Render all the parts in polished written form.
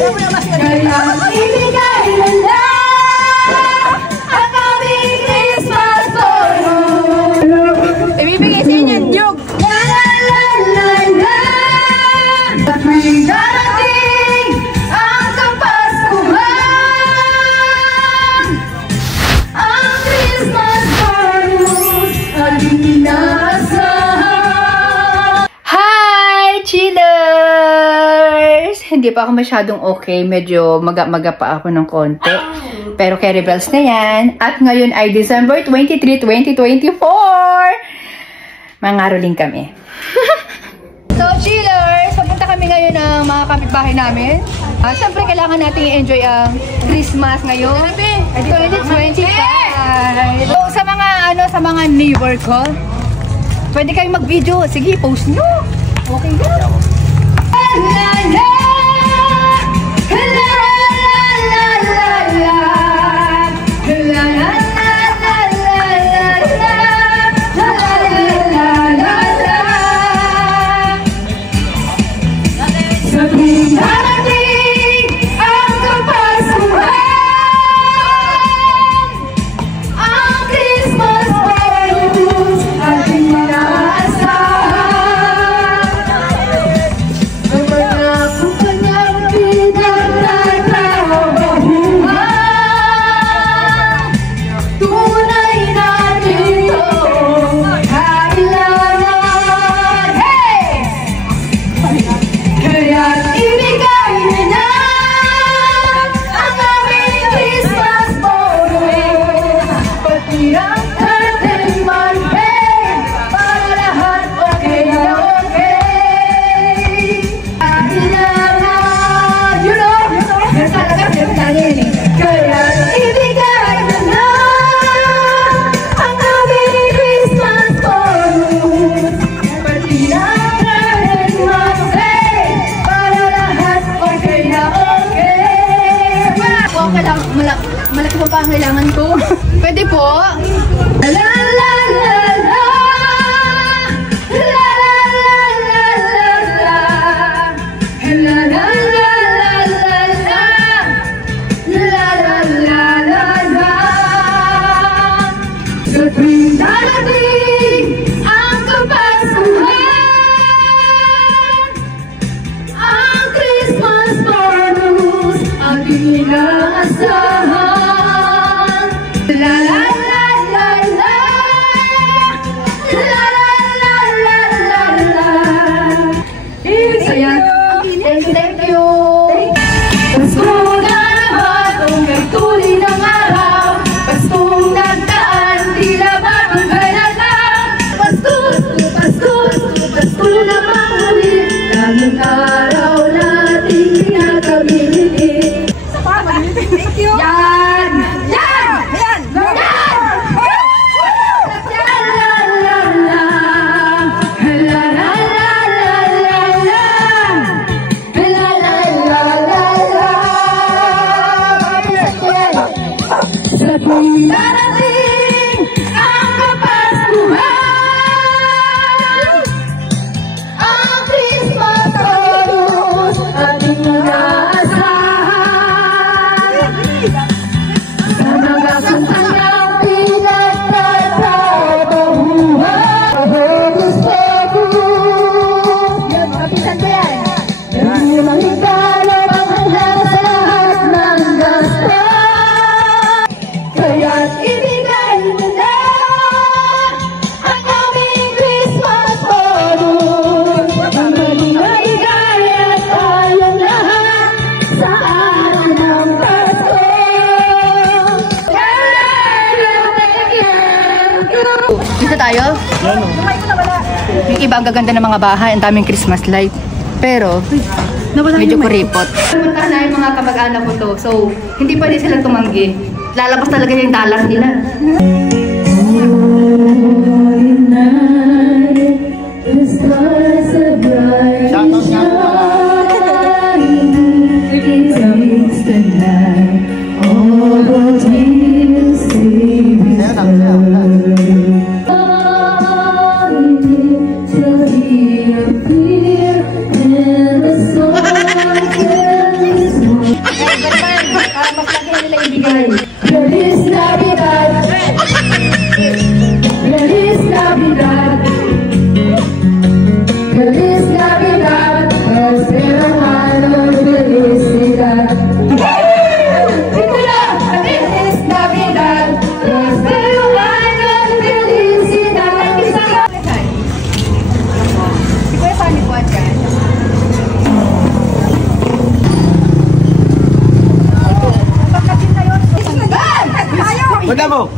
Alam mo na mas kaya ibigay na lang ang aming Christmas bonus. Ibibigay sa inyo, Jug. La la la la la. At may darating ang Kapaskuhan. Ang Christmas bonus at inaasahan. Hi, chillers! Hindi pa ako masyadong okay. Medyo maga-maga pa ako ng konti. Pero carry bells na yan. At ngayon ay December 23, 2024. Mangaroling kami. So, chillers! Papunta kami ngayon ng mga kapitbahay namin. Siyempre, kailangan natin i-enjoy ang Christmas ngayon. 2025. So, sa mga neighbor ko, pwede kayong mag-video. Sige, post nyo. Okay na. Malaki pa ang kailangan ko. Pwede po? La la la la la. La la la la la la. La la la la la la. La la la la la. Sa tuwing darating ang Kapaskuhan, ang Christmas bonus ang inaasahan. La la la la la. La la la la la la. Saya. Thank you. Pasko na naman kung may tuloy ng araw. Paskong nagdaan, tila bagong kailangan. Pasko, Pasko, Pasko na muli. Daming araw natin pinagkamili. Thank you. Yan! Yan! Yan! Sa tuwing darating ang Kapaskuhan, ang Christmas bonus ating inaasahan. Sa mga santangang pinagtatrabahuhan, Hocus Pocus. Yan, mga pisan ko yan. Hindi mahigala ang handa sa lahat ng gasto. Kaya't ibigay mo na ang aming Christmas bonus. Ang maligaya tayong lahat sa araw ng Pasko. Dito tayo? Yung iba ang gaganda ng mga bahay, ang daming Christmas light. Pero, medyo kuripot. Pumunta na yung mga kamag-anak ko to, so hindi pwede sila tumanggi. Lalabas talaga yung dollar nila. ibigay. Feliz Navidad, Feliz Navidad, Feliz Navidad, prospero año y felicidad. Ito na! Feliz Navidad, prospero año y felicidad. Di ko yung panikuan dyan. Wala mo!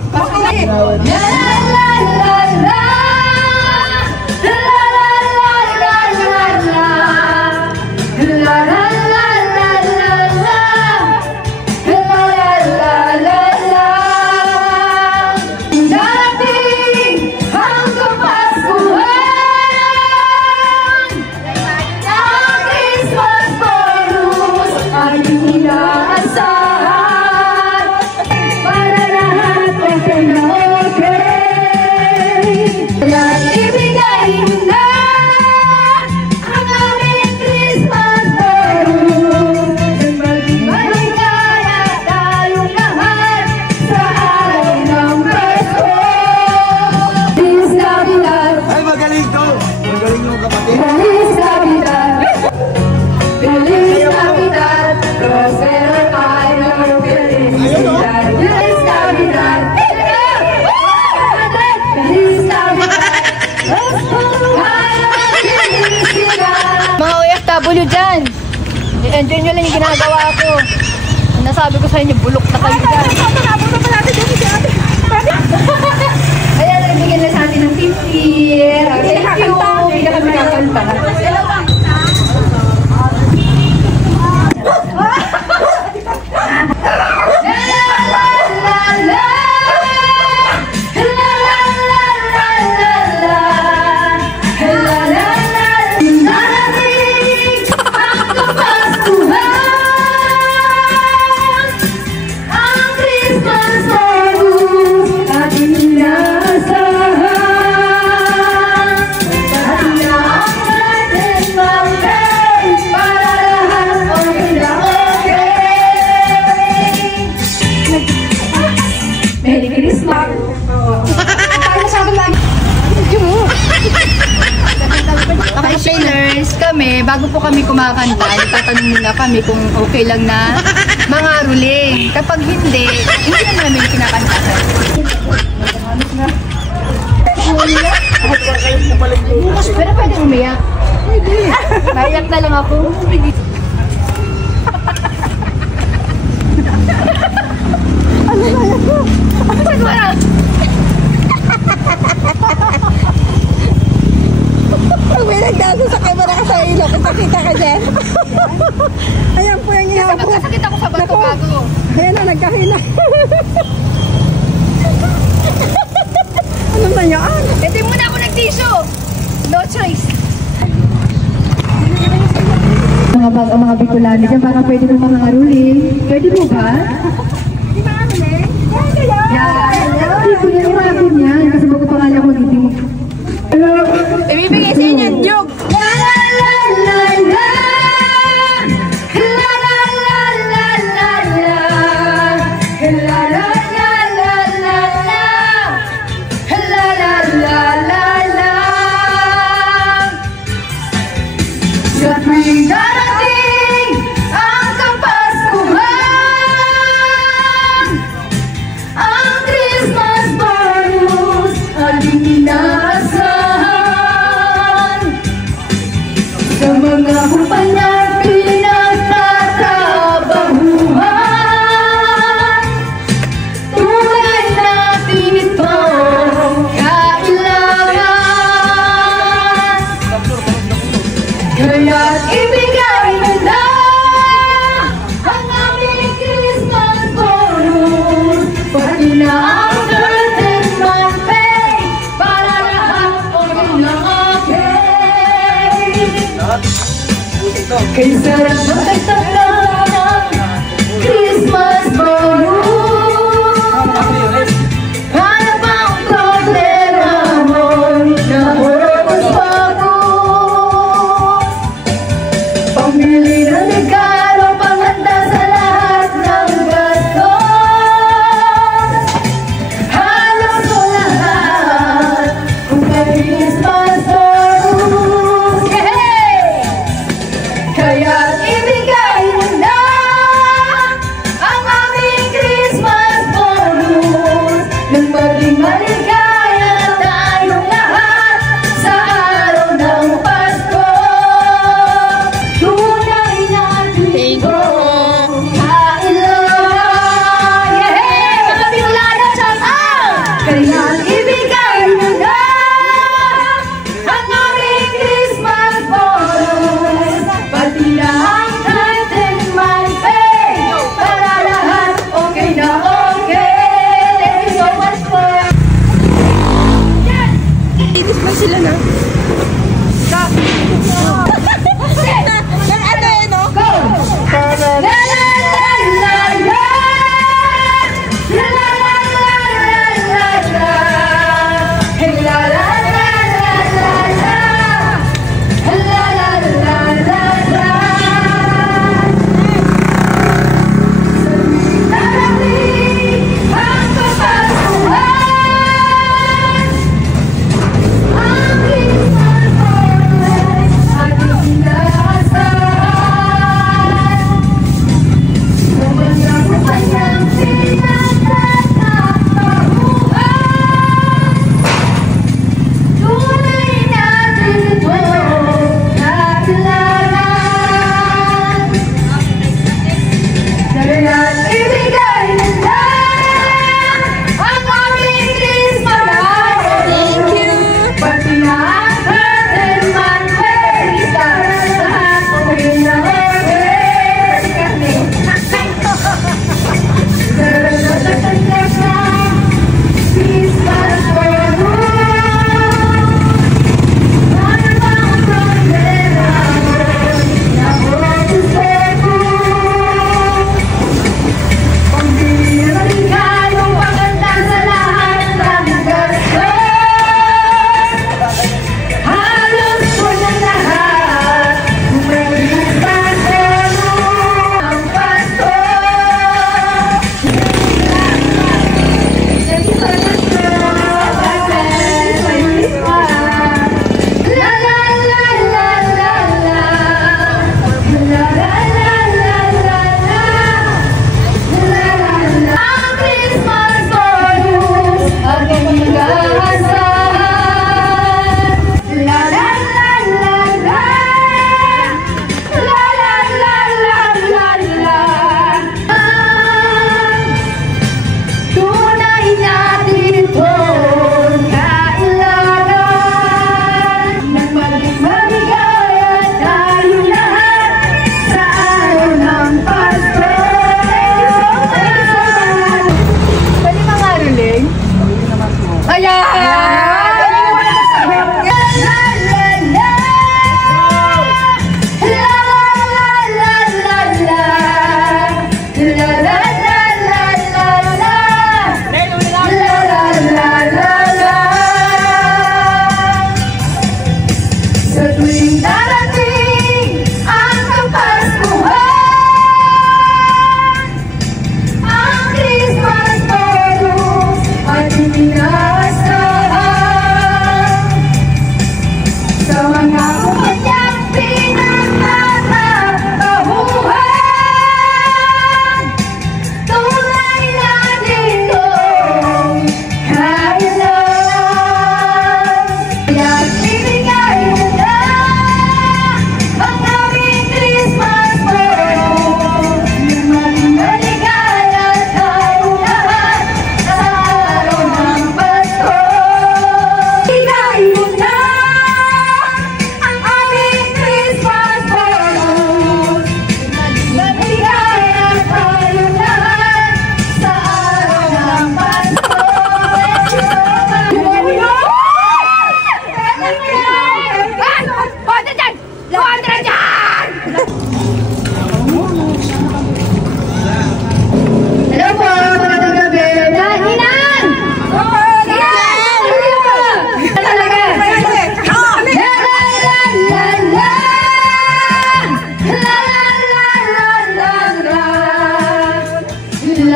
W dyan. I-enjoy nyo lang yung ginagawa ko. Nasabi ko sa inyo, bulok na kayo dyan. Ayan, nagbigyan na sa atin ng 50. Thank you. Hindi na kami nakanta. Bago po kami kumakanta, itatanong nila kami kung okay lang na mangaruling. Kapag hindi na namin kinakantahan. Pero pwede umiyak. Naiyak na lang ako. Ano naiyak ko? Wala. Pag may nagdaso sa camera ka sa ilo, kung nakita ka dyan. Ayan po yung ihaw ko. Nakasakit ako sa bago-bago. Ayan na, nagkahila. Ano na yan? Hindi muna ako nag-tissue. No choice. Mga Bicolani dyan, baka pwede mo mga aruling. Pwede mo ba? Di ba aruling? Pwede yan. Hindi ko yan imakon yan. Kasi bago pangalan ko dito mo. Ibibigay sa inyo yung joke. La la la la la. La la la la la la. La la la la la la. La la la la la. Sa tuwing darating ang Kapaskuhan, ang Christmas bonus ating inaasahan. Sa mga kumpanyang pinagtatrabahuhan, tunay natin ito kailangan. Kaya't ibigay mo na ang aming Christmas bonus, pati na ang birthday month pay, para lahat okay na okay. Kay sarap na kagtaglan ng Christmas bonus. Ano ba ang problema mo na oras bagus? Pamili ng regalo, panghanda sa lahat ng gastos.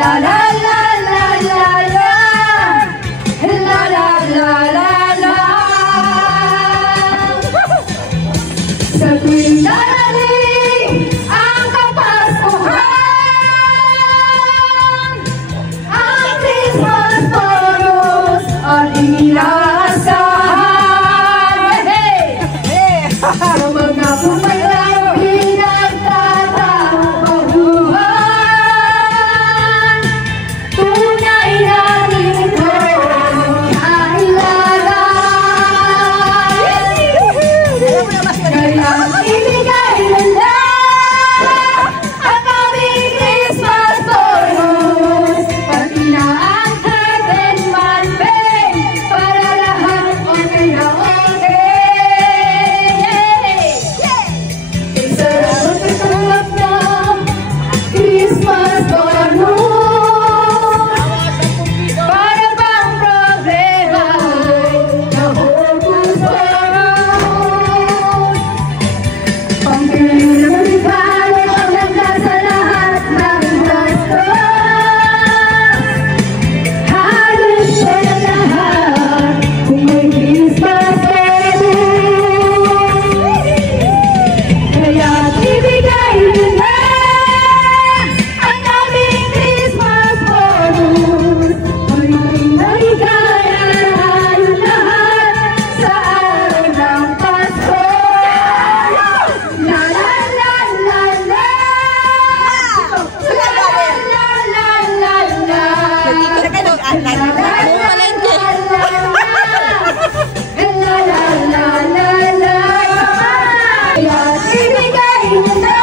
la la la la la la. La la la la la. Sa tuwing darating ang Kapaskuhan, ang Christmas bonus at inaasahan. Hey! Sa mga pumayang pinagtatapahuhan, tunay natin ito kailangan. Kaya ibigay na lang ang aming Christmas bonus, pati na ang heaven man pay, para lahat okay na okay. Sarap na sarap na Christmas bonus, para bang problema na-focus bonus. Pang-ibig regalo ang handa sa lahat ng gastos. Halos siya na lahat kung may Christmas bonus. Kaya't ibigay mo na ang aming Christmas bonus. Magiging maligaya tayo lahat sa araw ng Pasko. La la la la la. La la la la la. Dito na ka nag-anak. Palengke. La la la la la. Kaya't ibigay mo na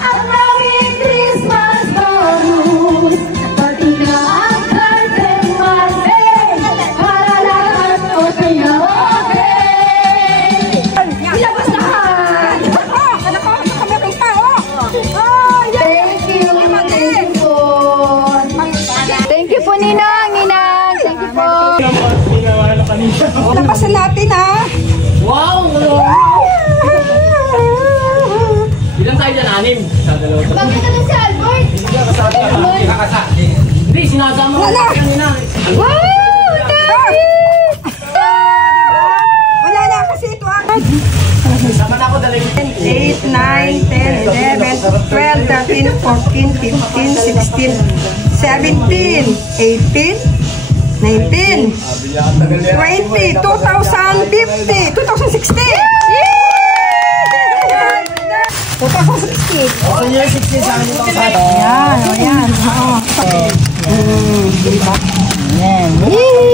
ang aming Christmas bonus, pati na ang curtain money, para lahat okay na okay. Ilabas lahat! Thank you po. Thank you po, Ninang. Ninang, thank you po. Labasan natin ha. Wow! Ilan tayo dyan? 6? Sa dalawa. Bakit na si Albert? Hindi, sinasama ko Wala. kanina. Wow! Dami! Wala na kasi ito ah. Sama na ako daling. 8, 9, 10, 11, 12, 13, 14, 15, 16, 17, 18, 19, 20, 2050, 2060! 2060! Ako niya 60 sa akin itong Yan, yan. Oo. Yay!